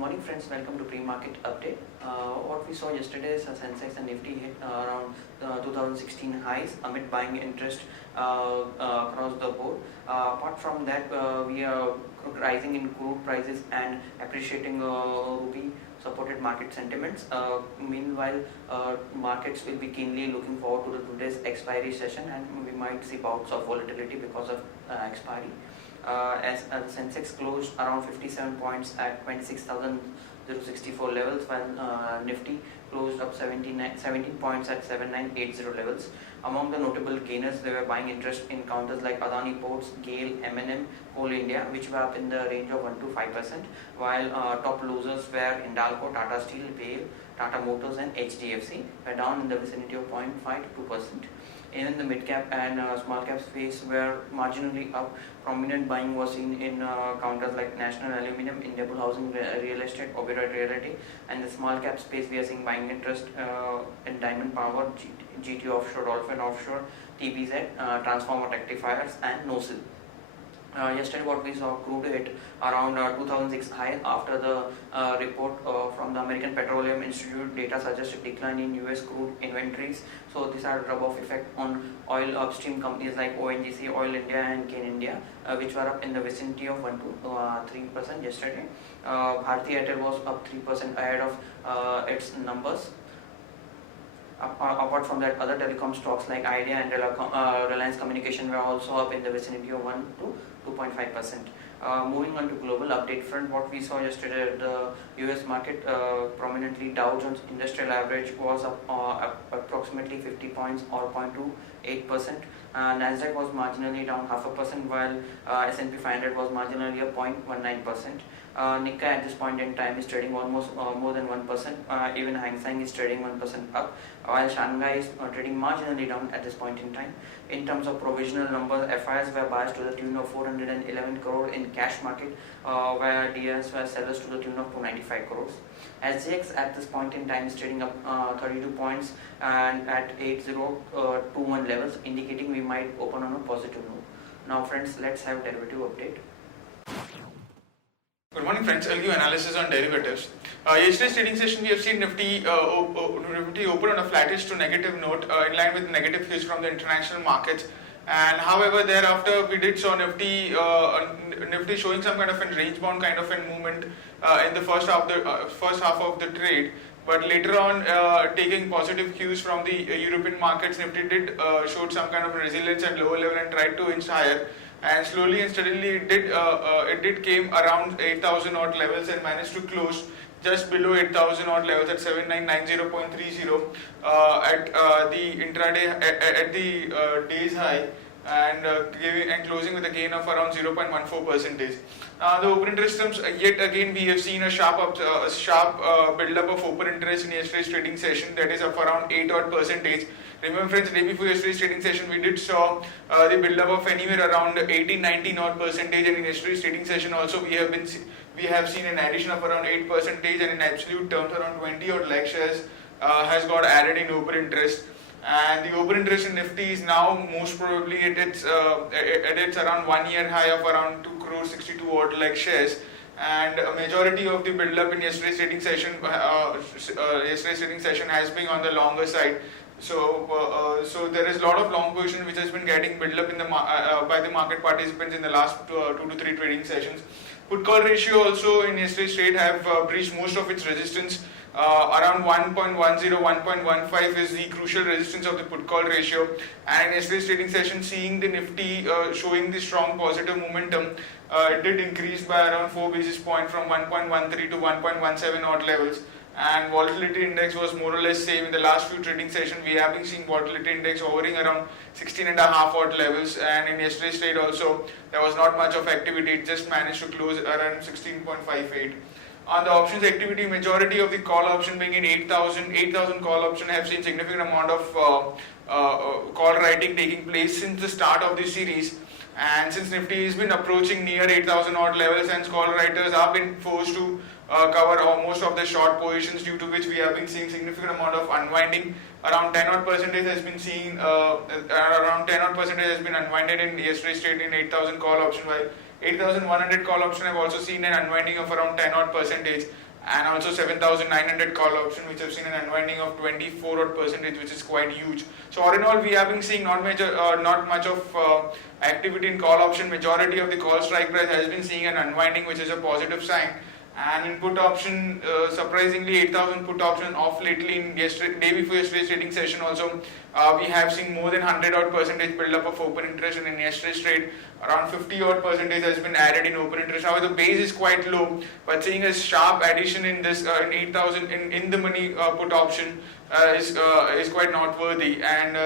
morning friends, welcome to pre-market update. What we saw yesterday is Sensex and Nifty hit around 2016 highs amid buying interest across the board. Apart from that, we are rising in crude prices and appreciating rupee supported market sentiments. Meanwhile, markets will be keenly looking forward to today's expiry session, and we might see bouts of volatility because of expiry. As the Sensex closed around 57 points at 26,064 levels, while Nifty closed up 17 points at 7980 levels. Among the notable gainers, they were buying interest in counters like Adani Ports, GAIL, M&M, Coal India, which were up in the range of 1 to 5%, while top losers were Hindalco, Tata Steel, BAIL, Tata Motors and HDFC were down in the vicinity of 0.5 to 2%. Even the mid-cap and small-cap space were marginally up. Prominent buying was seen in counters like National Aluminium, Indiabul Housing, Real Estate, Oberoi Realty, and the small-cap space we are seeing buying interest in Diamond Power, GT Offshore, Dolphin Offshore, TBZ, Transformer Rectifiers and NOSIL. Yesterday what we saw, crude hit around 2006 high after the report from the American Petroleum Institute. Data suggested decline in US crude inventories, so this had a rub-off effect on oil upstream companies like ONGC, Oil India and Gain India, which were up in the vicinity of 1 to 3% yesterday. Bharti Airtel was up 3% ahead of its numbers. Apart from that, other telecom stocks like Idea and Reliance Communication were also up in the vicinity of 1 to 2.5%. Moving on to global update front, what we saw yesterday, the US market, prominently Dow Jones Industrial Average was up approximately 50 points or 0.28%. Nasdaq was marginally down 0.5%, while S&P 500 was marginally up 0.19%. Nikkei at this point in time is trading almost more than 1%. Even Hang Seng is trading 1% up, while Shanghai is trading marginally down at this point in time. In terms of provisional numbers, FIs were biased to the tune of 411 crore in cash market, where DRs were sellers to the tune of 295 crores. SGX at this point in time is trading up 32 points and at 8021 levels, indicating we might open on a positive note. Now friends, let's have derivative update. Good morning friends, I'll give analysis on derivatives. Yesterday's trading session we have seen Nifty open on a flattish to negative note, in line with negative cues from the international markets. And however, thereafter we did saw Nifty showing some kind of a range bound kind of a movement in the first half of the trade. But later on, taking positive cues from the European markets, Nifty did showed some kind of resilience at lower level and tried to inch higher. And slowly and steadily it did came around 8,000 odd levels and managed to close just below 8,000 odd levels at 7990.30 at the intraday at the day's high, and closing with a gain of around 0.14%. The open interest terms, yet again we have seen a sharp build-up of open interest in yesterday's trading session, that is of around 8 odd percentage. Remember friends, day before yesterday's trading session we did saw the build-up of anywhere around 18-19 odd percentage, and in yesterday's trading session also we have seen an addition of around 8 percentage, and in absolute terms around 20 odd lakh shares has got added in open interest. And the open interest in Nifty is now most probably at its around 1 year high of around 2 crore 62 odd lakh shares, and a majority of the build up in yesterday's trading session has been on the longer side. So there is a lot of long position which has been getting built up in the by the market participants in the last 2 to 3 trading sessions. Put call ratio also in yesterday's trade have breached most of its resistance. Around 1.10, 1.15 is the crucial resistance of the put call ratio, and in yesterday's trading session, seeing the Nifty showing the strong positive momentum, it did increase by around 4 basis points from 1.13 to 1.17 odd levels, and volatility index was more or less same. In the last few trading sessions we have been seeing volatility index hovering around 16.5 odd levels, and in yesterday's trade also there was not much of activity. It just managed to close around 16.58. On the options activity, majority of the call option being in 8,000 call option have seen significant amount of call writing taking place since the start of this series, and since Nifty has been approaching near 8,000 odd levels, and call writers have been forced to cover most of the short positions, due to which we have been seeing significant amount of unwinding. Around 10 odd percentage has been seen, around 10 odd percentage has been unwinded in yesterday's trade in 8,000 call option, while 8,100 call option have also seen an unwinding of around 10 odd percentage. and also 7,900 call option, which have seen an unwinding of 24%, which is quite huge. So all in all, we have been seeing not much of activity in call option. Majority of the call strike price has been seeing an unwinding, which is a positive sign. And in put option, surprisingly, 8,000 put option off lately in day before yesterday's trading session also. We have seen more than 100 odd percentage build up of open interest, and in yesterday's trade, around 50 odd percentage has been added in open interest. However, the base is quite low, but seeing a sharp addition in this in 8,000 in the money put option is quite noteworthy, and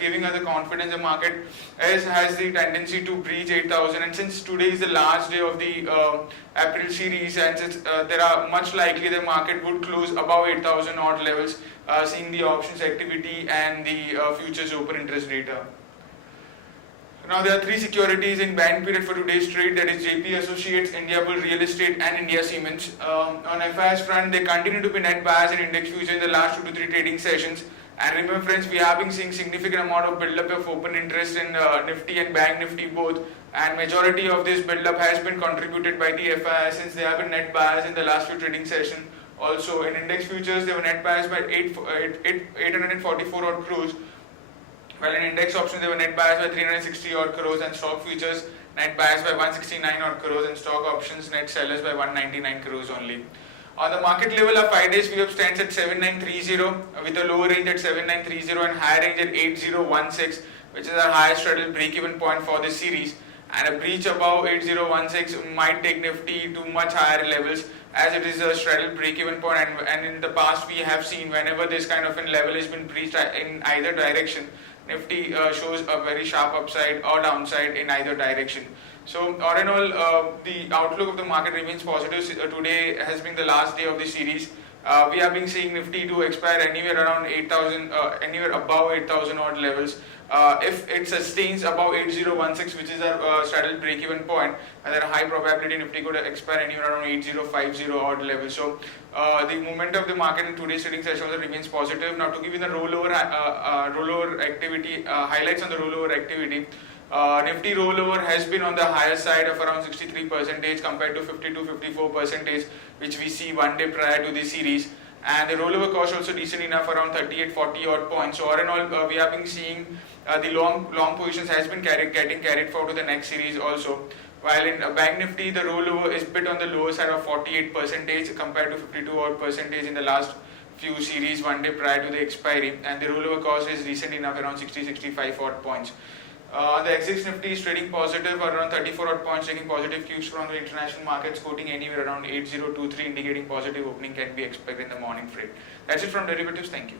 giving us the confidence the market has the tendency to breach 8,000. And since today is the last day of the April series, and since there are much likely the market would close above 8,000 odd levels, seeing the options activity and the futures open interest data. Now there are three securities in ban period for today's trade, that is JP Associates, India Bull Real Estate and India Cements. On FIS front, they continue to be net buyers in index futures in the last 2 to 3 trading sessions. And remember friends, we have been seeing significant amount of build-up of open interest in Nifty and Bank Nifty both, and majority of this build-up has been contributed by the FIS, since they have been net buyers in the last few trading sessions. Also in index futures, they were net buyers by 844 odd crores, while in index options they were net buyers by 360 odd crores, and stock futures net buyers by 169 odd crores, and stock options net sellers by 199 crores only. On the market level, our 5 days VWAP stands at 7930 with a lower range at 7930 and higher range at 8016, which is our highest straddle break-even point for this series. And a breach above 8016 might take Nifty to much higher levels, as it is a straddle break-even point, and in the past we have seen whenever this kind of a level has been breached in either direction, Nifty shows a very sharp upside or downside in either direction. So all in all, the outlook of the market remains positive. Today has been the last day of the series. We have been seeing Nifty to expire anywhere around 8,000, anywhere above 8,000 odd levels. If it sustains above 8016, which is our straddle break-even point, there are high probability Nifty could expire anywhere around 8050 odd levels. So the movement of the market in today's trading session also remains positive. Now to give you the rollover activity, highlights on the rollover activity. Nifty rollover has been on the higher side of around 63% compared to 52-54%, which we see one day prior to the series. And the rollover cost also decent enough, around 38-40 odd points. So all in all, we have been seeing the long positions has been getting carried forward to the next series also. While in Bank Nifty, the rollover is bit on the lower side of 48% compared to 52 odd percentage in the last few series one day prior to the expiry, and the rollover cost is decent enough, around 60-65 odd points. The XX Nifty is trading positive around 34 odd points, taking positive cues from the international markets, quoting anywhere around 8023, indicating positive opening can be expected in the morning frame. That's it from derivatives. Thank you.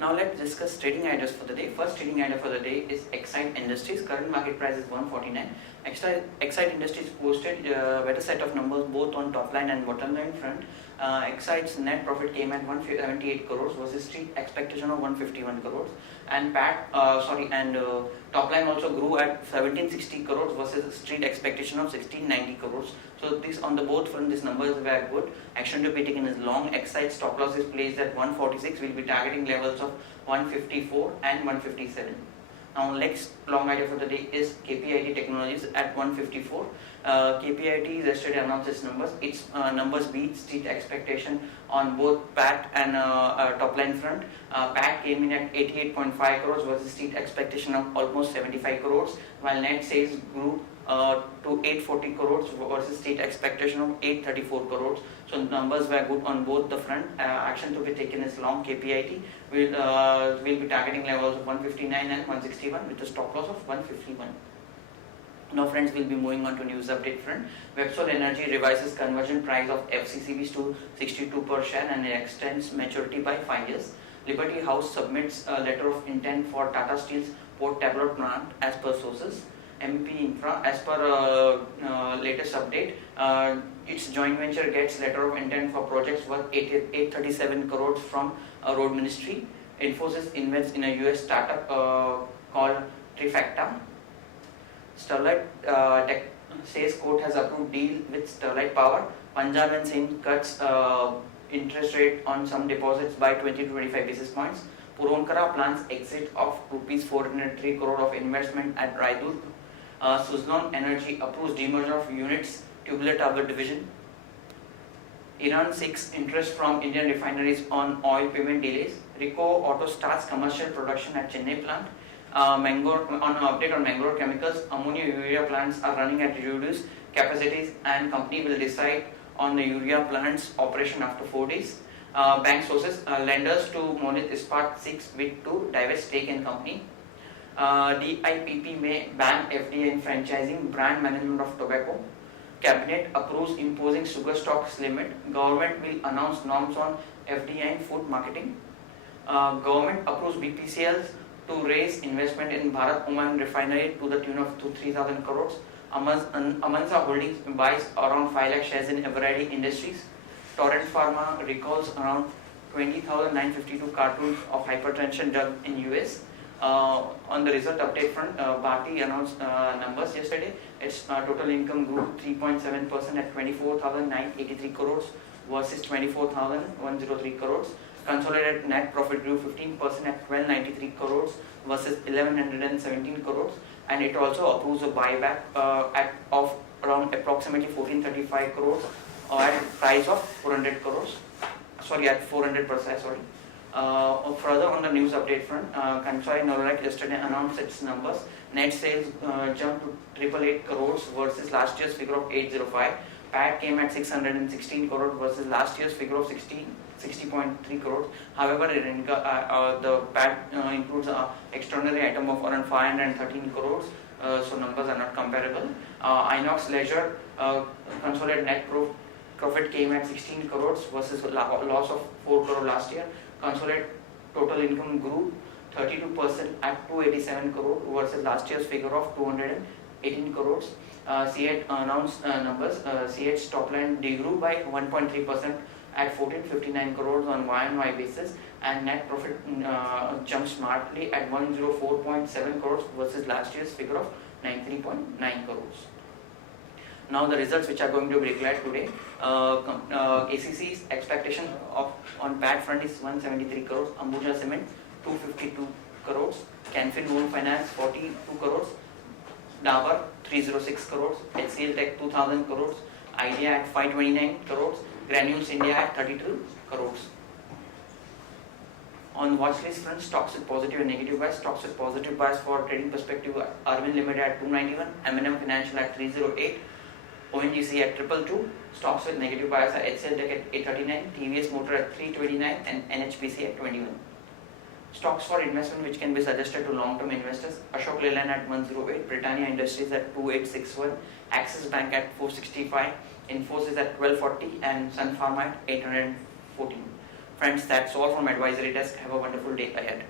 Now let's discuss trading ideas for the day. First trading idea for the day is Exide Industries. Current market price is 149. Exide Industries posted a better set of numbers both on top line and bottom line front. Exide's net profit came at 178 crores versus street expectation of 151 crores, and top line also grew at 1760 crores versus street expectation of 1690 crores. So this on the both front, these numbers were good. Action to be taken is long. Exide stop loss is placed at 146. Will be targeting levels of 154 and 157. Now next long idea for the day is KPIT Technologies at 154. KPIT yesterday announced its numbers. Its numbers beat street expectation on both PAT and top line front. PAT came in at 88.5 crores versus street expectation of almost 75 crores, while net sales grew to 840 crores versus street expectation of 834 crores. So numbers were good on both the front. Action to be taken is long. KPIT will be targeting levels of 159 and 161 with a stop loss of 151. Now friends, we'll be moving on to news update front. Websol Energy revises conversion price of FCCBs to 62 per share and extends maturity by 5 years. Liberty House submits a letter of intent for Tata Steel's Port Tableau plant as per sources. MP Infra, as per latest update, its joint venture gets letter of intent for projects worth 837 crores from Road Ministry. Infosys invests in a US startup called Trifacta. Sterlite Tech says court has approved deal with Sterlite Power. Punjab and Sindh cuts interest rate on some deposits by 20 to 25 basis points. Puronkara plans exit of rupees 403 crore of investment at Raidur. Suzlon Energy approves demerger of units tubular tower division. Iran seeks interest from Indian refineries on oil payment delays. Rico Auto starts commercial production at Chennai plant. On an update on Mangalore Chemicals, ammonia urea plants are running at reduced capacities and company will decide on the urea plant's operation after 4 days. Bank sources, lenders to Monit Ispat seeks bid to divest stake in company. DIPP may ban FDI in franchising brand management of tobacco. Cabinet approves imposing sugar stocks limit. Government will announce norms on FDI in food marketing. Government approves BPCLs to raise investment in Bharat Oman refinery to the tune of 3,000 crores. Amansa Holdings buys around 5 lakh shares in Eveready Industries. Torrent Pharma recalls around 20,952 cartons of hypertension drug in US. On the result update front, Bharti announced numbers yesterday. Its total income grew 3.7% at 24,983 crores versus 24,103 crores. Consolidated net profit grew 15% at 1293 crores versus 1117 crores. And it also approves a buyback of around approximately 1435 crores at price of 400 crores. Sorry, at 400%. Further on the news update front, Kansai Nerolac yesterday announced its numbers. Net sales jumped to 888 crores versus last year's figure of 805. PAT came at 616 crores versus last year's figure of 60.3 crores. However, the PAT includes an extraordinary item of around 513 crores, so numbers are not comparable. Inox Leisure consolidated net profit came at 16 crores versus a loss of 4 crore last year. Consolidated total income grew 32% at 287 crore versus last year's figure of 218 crores. CH announced numbers. CH top line degrew by 1.3% at 1459 crores on Y&Y basis, and net profit jumped smartly at 104.7 crores versus last year's figure of 93.9 crores. Now the results which are going to be declared today. ACC's expectation on PAT front is 173 crores, Ambuja Cement 252 crores, Canfin Home Finance 42 crores, Dabur 306 crores, HCL Tech 2000 crores, Idea at 529 crores, Granules India at 32 crores. On watch list front, stocks with positive and negative bias. Stocks with positive bias for trading perspective, Arvind Limited at 291, M&M Financial at 308, ONGC at 222. Stocks with negative bias are HCL Tech at 839, TVS Motor at 329 and NHPC at 21. Stocks for investment which can be suggested to long-term investors: Ashok Leyland at 108, Britannia Industries at 2861, Axis Bank at 465, Infosys at 1240 and Sun Pharma at 814. Friends, that's all from Advisory Desk. Have a wonderful day ahead.